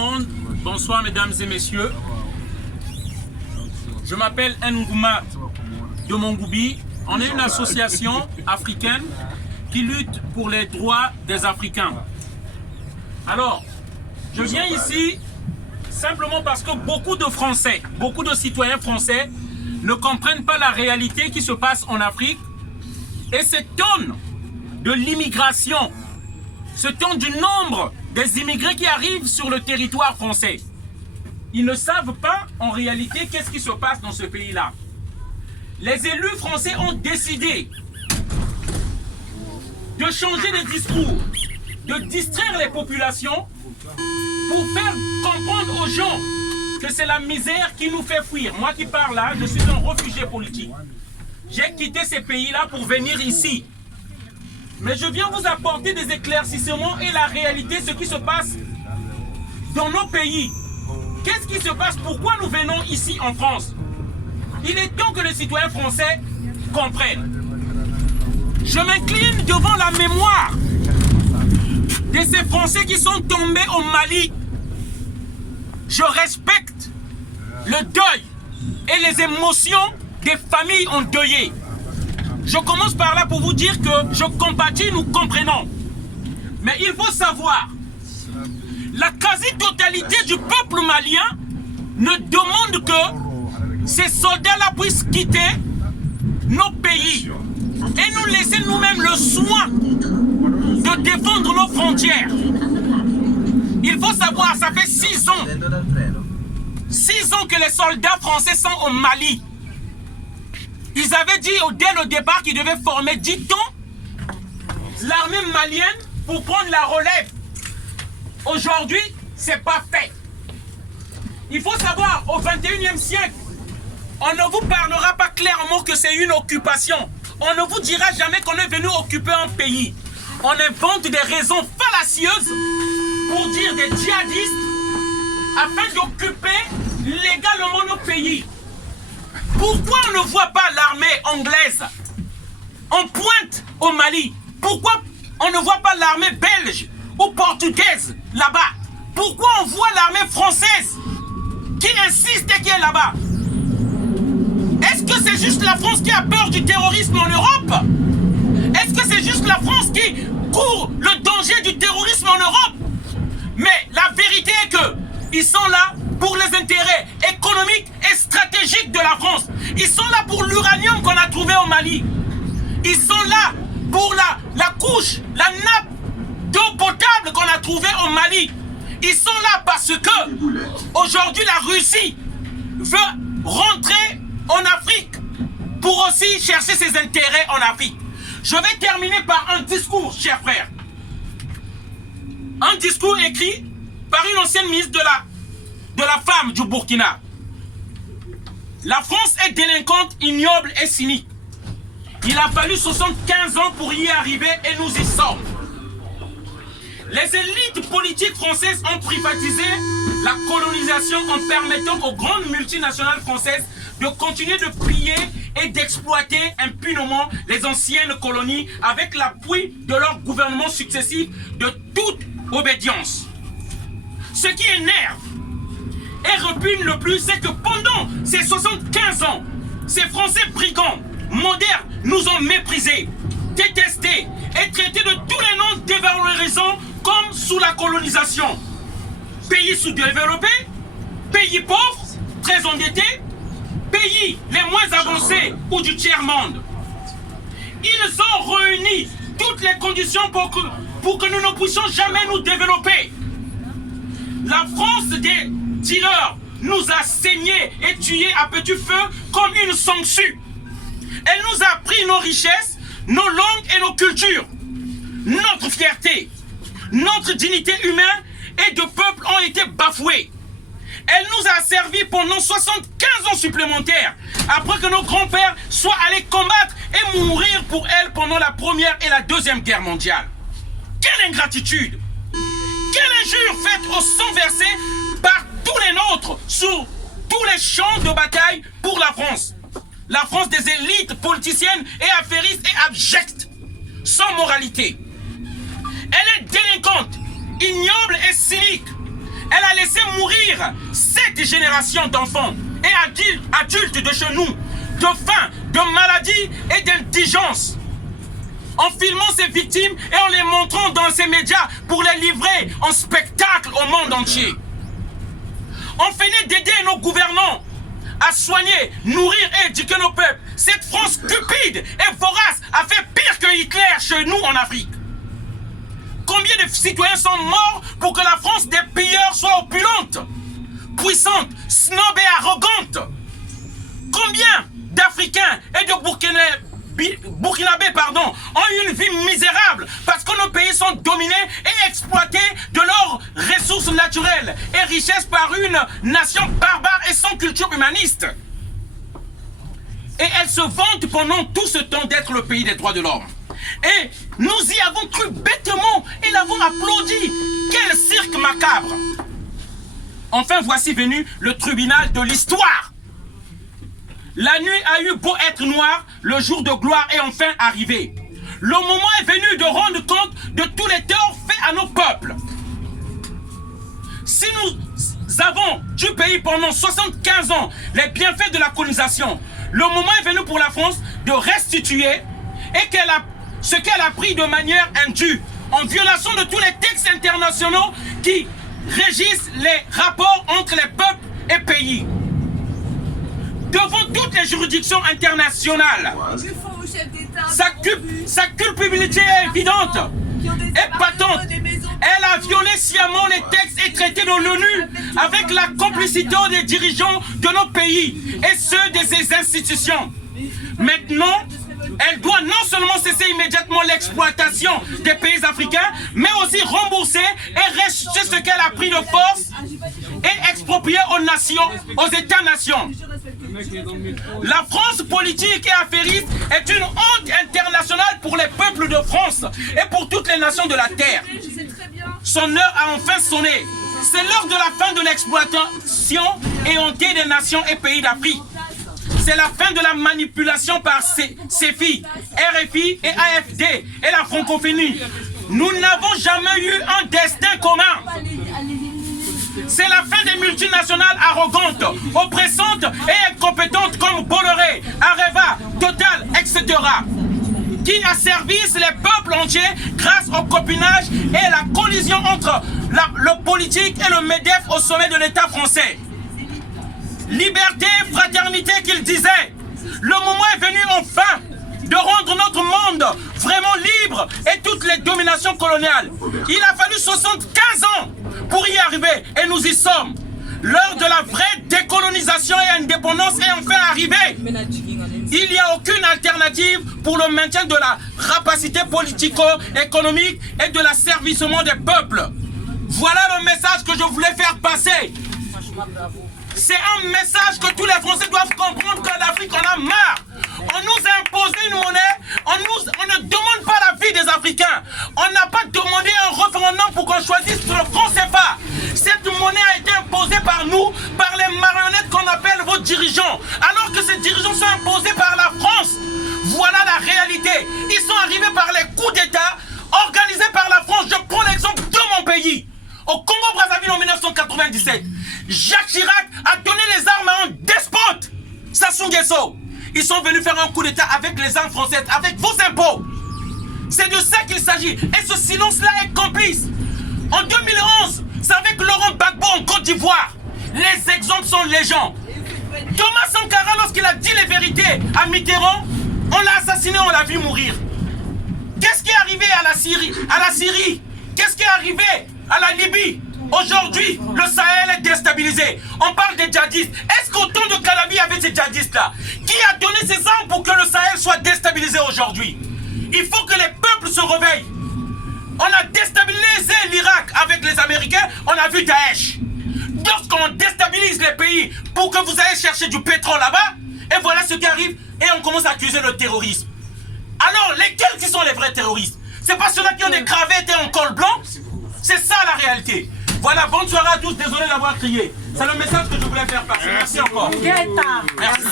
monde, bonsoir mesdames et messieurs. Je m'appelle Ngouma de Mongoubi. On est une association africaine qui lutte pour les droits des Africains. Alors, je viens ici simplement parce que beaucoup de Français, beaucoup de citoyens français ne comprennent pas la réalité qui se passe en Afrique et s'étonnent de l'immigration, s'étonnent du nombre des immigrés qui arrivent sur le territoire français. Ils ne savent pas en réalité qu'est-ce qui se passe dans ce pays-là. Les élus français ont décidé de changer de discours, de distraire les populations pour faire comprendre aux gens que c'est la misère qui nous fait fuir. Moi qui parle là, je suis un réfugié politique. J'ai quitté ces pays-là pour venir ici. Mais je viens vous apporter des éclaircissements et la réalité, ce qui se passe dans nos pays. Qu'est-ce qui se passe? Pourquoi nous venons ici en France? Il est temps que les citoyens français comprennent. Je m'incline devant la mémoire de ces Français qui sont tombés au Mali. Je respecte le deuil et les émotions des familles endeuillées. Je commence par là pour vous dire que je compatis, nous comprenons. Mais il faut savoir, la quasi-totalité du peuple malien ne demande que ces soldats-là puissent quitter nos pays et nous laisser nous-mêmes le soin de défendre nos frontières. Il faut savoir, ça fait 6 ans. 6 ans que les soldats français sont au Mali. Ils avaient dit dès le départ qu'ils devaient former 10 ans l'armée malienne pour prendre la relève. Aujourd'hui, c'est pas fait. Il faut savoir, au 21e siècle, on ne vous parlera pas clairement que c'est une occupation. On ne vous dira jamais qu'on est venu occuper un pays. On invente des raisons fallacieuses pour dire des djihadistes afin d'occuper légalement nos pays. Pourquoi on ne voit pas l'armée anglaise en pointe au Mali? Pourquoi on ne voit pas l'armée belge ou portugaise là-bas? Pourquoi on voit l'armée française qui insiste et qui est là-bas? Est-ce que c'est juste la France qui a peur du terrorisme en Europe? Est-ce que c'est juste la France qui court le danger du terrorisme en Europe? Mais la vérité est que ils sont là pour les intérêts économiques et stratégiques de la France. Ils sont là pour l'uranium qu'on a trouvé au Mali. Ils sont là pour la couche, la nappe d'eau potable qu'on a trouvée au Mali. Ils sont là parce que aujourd'hui la Russie veut rentrer en Afrique pour aussi chercher ses intérêts en Afrique. Je vais terminer par un discours, chers frères. Un discours écrit par une ancienne ministre de la femme du Burkina. La France est délinquante, ignoble et cynique. Il a fallu 75 ans pour y arriver et nous y sommes. Les élites politiques françaises ont privatisé la colonisation en permettant aux grandes multinationales françaises de continuer de piller et d'exploiter impunément les anciennes colonies avec l'appui de leurs gouvernements successifs de toute obédience. Ce qui énerve et repugne le plus, c'est que pendant ces 75 ans, ces Français brigands, modernes, nous ont méprisés, détestés et traités de tous les noms dévalorisants comme sous la colonisation. Pays sous-développés, pays pauvres, très endettés, pays les moins avancés ou du tiers-monde. Ils ont réuni toutes les conditions pour que nous ne puissions jamais nous développer. La France des dealers nous a saignés et tués à petit feu comme une sangsue. Elle nous a pris nos richesses, nos langues et nos cultures. Notre fierté, notre dignité humaine et de peuple ont été bafouées. Elle nous a servi pendant 75 ans supplémentaires, après que nos grands-pères soient allés combattre et mourir pour elle pendant la Première et la Deuxième Guerre mondiale. Quelle ingratitude! Quelle injure faite au sang versé par tous les nôtres sur tous les champs de bataille pour la France. La France des élites politiciennes et affairistes et abjectes, sans moralité. Elle est délinquante, ignoble et cynique. Elle a laissé mourir cette génération d'enfants et adultes de chez nous, de faim, de maladie et d'indigence. En filmant ces victimes et en les montrant dans ces médias pour les livrer en spectacle au monde entier. On finit d'aider nos gouvernants à soigner, nourrir et éduquer nos peuples. Cette France cupide et vorace a fait pire que Hitler chez nous en Afrique. Combien de citoyens sont morts pour que la France des pilleurs soit opulente, puissante, snob et arrogante? Combien d'Africains et de Burkinabés ont eu une vie misérable parce que nos pays sont dominés et exploités de leurs ressources naturelles et richesses par une nation barbare et sans culture humaniste. Et elle se vante pendant tout ce temps d'être le pays des droits de l'homme. Et nous y avons cru bêtement et l'avons applaudi. Quel cirque macabre! Enfin, voici venu le tribunal de l'histoire. La nuit a eu beau être noire, le jour de gloire est enfin arrivé. Le moment est venu de rendre compte de tous les torts faits à nos peuples. Si nous avons du pays pendant 75 ans les bienfaits de la colonisation, le moment est venu pour la France de restituer et ce qu'elle a pris de manière indue, en violation de tous les textes internationaux qui régissent les rapports entre les peuples et pays. Devant toutes les juridictions internationales, sa culpabilité est évidente et patente. Elle a violé sciemment les textes et traités de l'ONU avec la complicité des dirigeants de nos pays et ceux de ses institutions. Maintenant, elle doit non seulement cesser immédiatement l'exploitation des pays africains, mais aussi rembourser et restituer ce qu'elle a pris de force et exproprier aux nations, aux États-nations. La France politique et affairiste est une honte internationale pour les peuples de France et pour toutes les nations de la Terre. Son heure a enfin sonné. C'est l'heure de la fin de l'exploitation éhontée des nations et pays d'Afrique. C'est la fin de la manipulation par CEFI, RFI et AFD et la francophonie. Nous n'avons jamais eu un destin commun. C'est la fin des multinationales arrogantes, oppressantes et incompétentes comme Bolloré, Areva, Total, etc. qui asservissent les peuples entiers grâce au copinage et la collision entre le politique et le MEDEF au sommet de l'État français. Liberté, fraternité qu'il disait. Le moment est venu enfin de rendre notre monde vraiment libre et toutes les dominations coloniales. Il a fallu 75 ans pour y arriver et nous y sommes. L'heure de la vraie décolonisation et indépendance est enfin arrivée. Il n'y a aucune alternative pour le maintien de la rapacité politico-économique et de l'asservissement des peuples. Voilà le message que je voulais faire passer. C'est un message que tous les Français doivent comprendre qu'en Afrique, on a marre. On nous a imposé une monnaie, on ne demande pas la vie des Africains. On n'a pas demandé un référendum pour qu'on choisisse le franc CFA. Cette monnaie a été imposée par nous, par les marionnettes qu'on appelle vos dirigeants. Alors que ces dirigeants sont imposés par la France. Voilà la réalité. Ils sont arrivés par les coups d'État organisés par la France. Je prends l'exemple de mon pays. Au Congo-Brazzaville en 1997, Jacques Chirac a donné les armes à un despote, Sassou Nguesso. Ils sont venus faire un coup d'État avec les armes françaises, avec vos impôts. C'est de ça qu'il s'agit. Et ce silence-là est complice. En 2011, c'est avec Laurent Gbagbo en Côte d'Ivoire. Les exemples sont légion. Thomas Sankara, lorsqu'il a dit les vérités à Mitterrand, on l'a assassiné, on l'a vu mourir. Qu'est-ce qui est arrivé à la Syrie? Qu'est-ce qui est arrivé à la Libye? Aujourd'hui, le Sahel est déstabilisé. On parle des djihadistes. Est-ce qu'au temps de Kadhafi, il y avait ces djihadistes-là? Qui a donné ces armes pour que le Sahel soit déstabilisé aujourd'hui? Il faut que les peuples se réveillent. On a déstabilisé l'Irak avec les Américains, on a vu Daesh. Lorsqu'on déstabilise les pays pour que vous allez chercher du pétrole là-bas, et voilà ce qui arrive, et on commence à accuser le terrorisme. Alors, lesquels qui sont les vrais terroristes? C'est pas ceux-là qui ont des crevettes et en col blanc? C'est ça la réalité. Voilà, bonne soirée à tous, désolé d'avoir crié. C'est le message que je voulais faire passer. Merci encore. Merci.